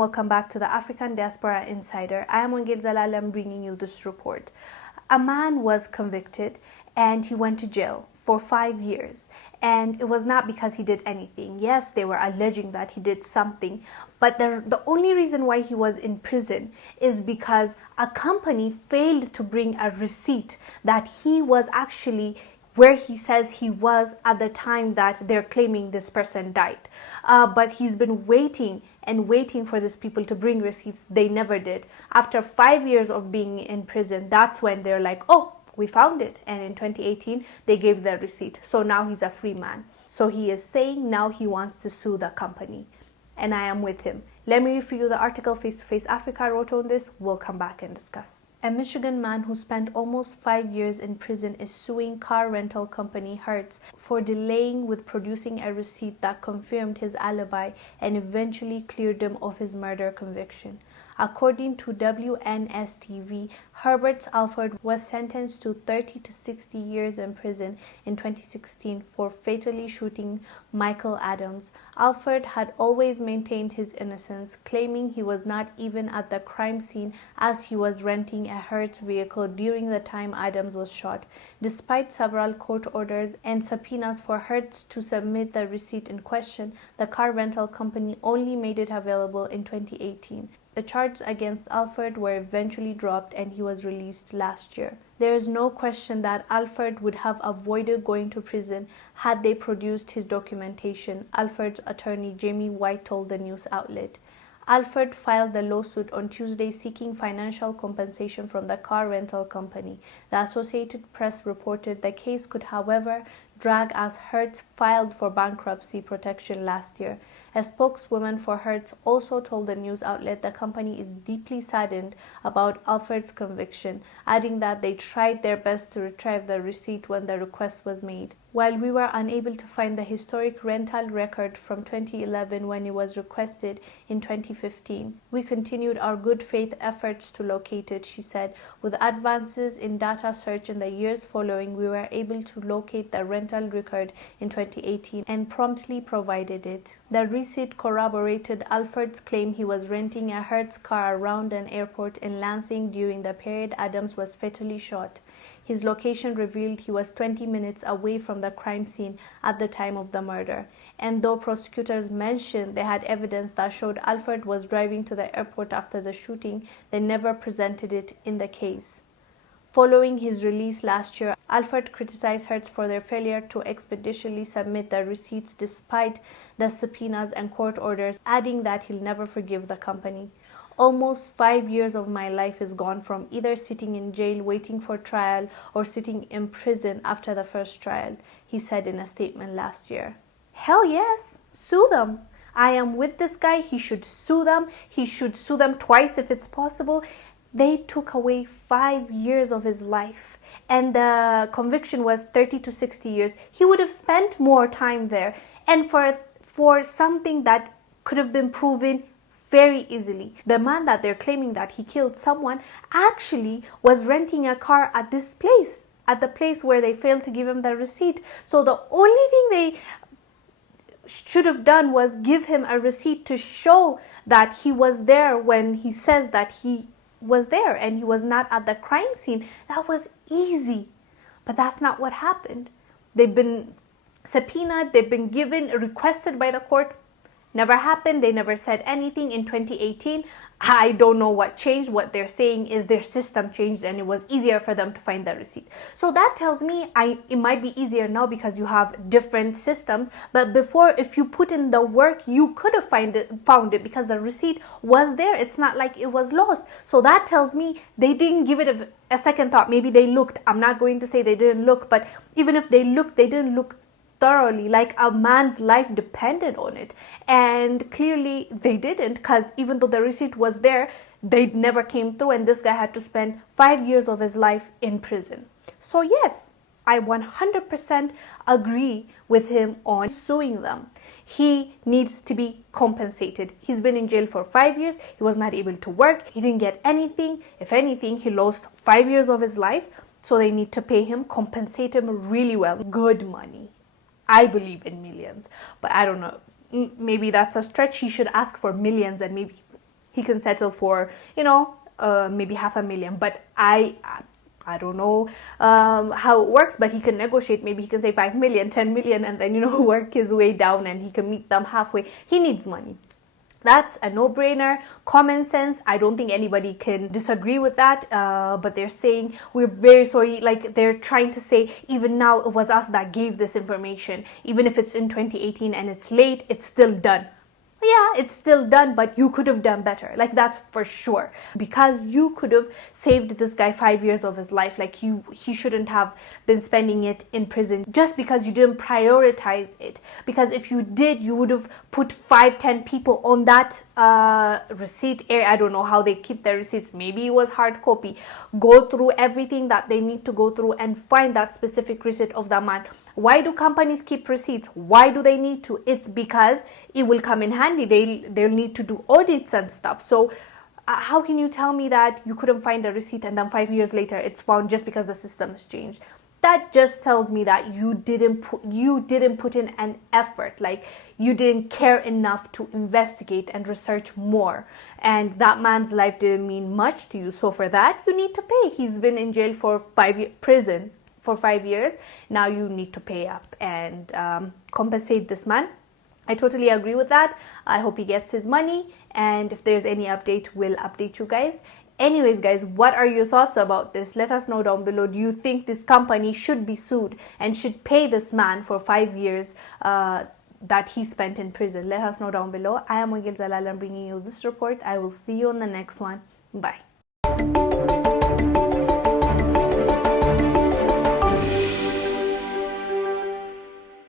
welcome back to the African Diaspora Insider. I am Wongel Zelalem bringing you this report. A man was convicted and he went to jail for 5 years. And it was not because he did anything. Yes, they were alleging that he did something. But the only reason why he was in prison is because a company failed to bring a receipt that he was actually where he says he was at the time that they're claiming this person died. But he's been waiting and waiting for these people to bring receipts. They never did. After 5 years of being in prison, that's when they're like, oh, we found it. And in 2018, they gave the receipt. So now he's a free man. So he is saying now he wants to sue the company. And I am with him. Let me read for you the article Face to Face Africa wrote on this. We'll come back and discuss. A Michigan man who spent almost 5 years in prison is suing car rental company Hertz for delaying with producing a receipt that confirmed his alibi and eventually cleared him of his murder conviction. According to WNS-TV, Herbert Alford was sentenced to 30 to 60 years in prison in 2016 for fatally shooting Michael Adams. Alford had always maintained his innocence, claiming he was not even at the crime scene as he was renting a Hertz vehicle during the time Adams was shot. Despite several court orders and subpoenas for Hertz to submit the receipt in question, the car rental company only made it available in 2018. The charges against Alford were eventually dropped and he was released last year. There is no question that Alford would have avoided going to prison had they produced his documentation, Alford's attorney Jamie White told the news outlet. Alford filed the lawsuit on Tuesday seeking financial compensation from the car rental company. The Associated Press reported the case could, however, drag as Hertz filed for bankruptcy protection last year. A spokeswoman for Hertz also told the news outlet the company is deeply saddened about Alford's conviction, adding that they tried their best to retrieve the receipt when the request was made. While we were unable to find the historic rental record from 2011 when it was requested in 2015, we continued our good faith efforts to locate it, she said. With advances in data search in the years following, we were able to locate the rental record in 2018 and promptly provided it. The receipt corroborated Alford's claim he was renting a Hertz car around an airport in Lansing during the period Adams was fatally shot. His location revealed he was 20 minutes away from the crime scene at the time of the murder. And though prosecutors mentioned they had evidence that showed Alford was driving to the airport after the shooting, they never presented it in the case. Following his release last year, Alford criticized Hertz for their failure to expeditiously submit the receipts despite the subpoenas and court orders, adding that he'll never forgive the company. Almost 5 years of my life is gone from either sitting in jail waiting for trial or sitting in prison after the first trial, he said in a statement last year. Hell yes, sue them. I am with this guy. He should sue them. He should sue them twice if it's possible. They took away 5 years of his life and the conviction was 30 to 60 years. He would have spent more time there, and for something that could have been proven very easily. The man that they're claiming that he killed someone actually was renting a car at this place, at the place where they failed to give him the receipt. So the only thing they should have done was give him a receipt to show that he was there when he says that he was there and he was not at the crime scene. That was easy. But that's not what happened. They've been subpoenaed, they've been requested by the court. Never happened. They never said anything in 2018. I don't know what changed. What they're saying is their system changed and it was easier for them to find the receipt. So that tells me it might be easier now because you have different systems. But before, if you put in the work, you could have found it because the receipt was there. It's not like it was lost. So that tells me they didn't give it a second thought. Maybe they looked. I'm not going to say they didn't look, but even if they looked, they didn't look thoroughly, like a man's life depended on it. And clearly they didn't, because even though the receipt was there, they never came through and this guy had to spend 5 years of his life in prison. So yes, I 100% agree with him on suing them. He needs to be compensated. He's been in jail for 5 years. He was not able to work. He didn't get anything. If anything, he lost 5 years of his life. So they need to pay him, compensate him really well. Good money. I believe in millions, but I don't know. Maybe that's a stretch. He should ask for millions and maybe he can settle for, maybe 500,000. But I don't know how it works, but he can negotiate. Maybe he can say 5 million, 10 million, and then, work his way down, and he can meet them halfway. He needs money. That's a no-brainer, common sense. I don't think anybody can disagree with that, but they're saying, we're very sorry, like they're trying to say, even now it was us that gave this information. Even if it's in 2018 and it's late, it's still done. Yeah, it's still done, but you could have done better. Like, that's for sure. Because you could have saved this guy 5 years of his life. Like, he shouldn't have been spending it in prison just because you didn't prioritize it. Because if you did, you would have put 5-10 people on that receipt area. I don't know how they keep their receipts. Maybe it was hard copy. Go through everything that they need to go through and find that specific receipt of that man. Why do companies keep receipts? Why do they need to? It's because it will come in handy. They'll need to do audits and stuff. So how can you tell me that you couldn't find a receipt and then 5 years later it's found just because the system's changed? That just tells me that you didn't put in an effort. Like, you didn't care enough to investigate and research more, and that man's life didn't mean much to you. So for that, you need to pay. He's been in jail for prison for 5 years. Now you need to pay up and compensate this man. I totally agree with that. I hope he gets his money, and if there's any update, we'll update you guys. Anyways, guys, what are your thoughts about this? Let us know down below. Do you think this company should be sued and should pay this man for 5 years that he spent in prison? Let us know down below. I am Wongel Zelalem bringing you this report. I will see you on the next one. Bye.